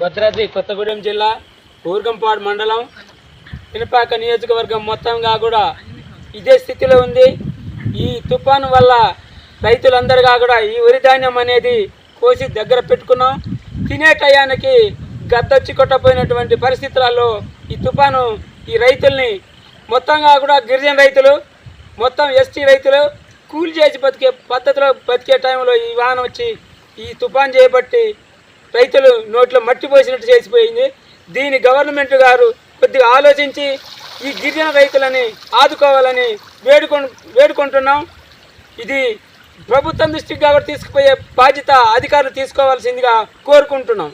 భద్రాద్రి కొత్తగూడెం జిల్లా ఊర్గంపాడు మండలం పినపాక నియోజకవర్గం మొత్తంగా కూడా ఇదే స్థితిలో ఉంది. ఈ తుఫాను వల్ల రైతులందరిగా కూడా ఈ వరి ధాన్యం అనేది కోసి దగ్గర పెట్టుకున్నాం. తినే టయానికి గద్దొచ్చి కొట్టపోయినటువంటి పరిస్థితులలో ఈ తుఫాను ఈ రైతుల్ని మొత్తంగా కూడా గిరిజన రైతులు, మొత్తం ఎస్టీ రైతులు కూలి చేసి బతికే పద్ధతిలో బతికే టైంలో ఈ వాహన వచ్చి ఈ తుఫాన్ చేయబట్టి రైతులు నోట్లో మట్టి పోసినట్టు చేసిపోయింది. దీని గవర్నమెంట్ గారు కొద్దిగా ఆలోచించి ఈ గిరిజన రైతులని ఆదుకోవాలని వేడుకుంటున్నాం. ఇది ప్రభుత్వం దృష్టికి కాబట్టి తీసుకుపోయే బాధ్యత అధికారులు తీసుకోవాల్సిందిగా కోరుకుంటున్నాం.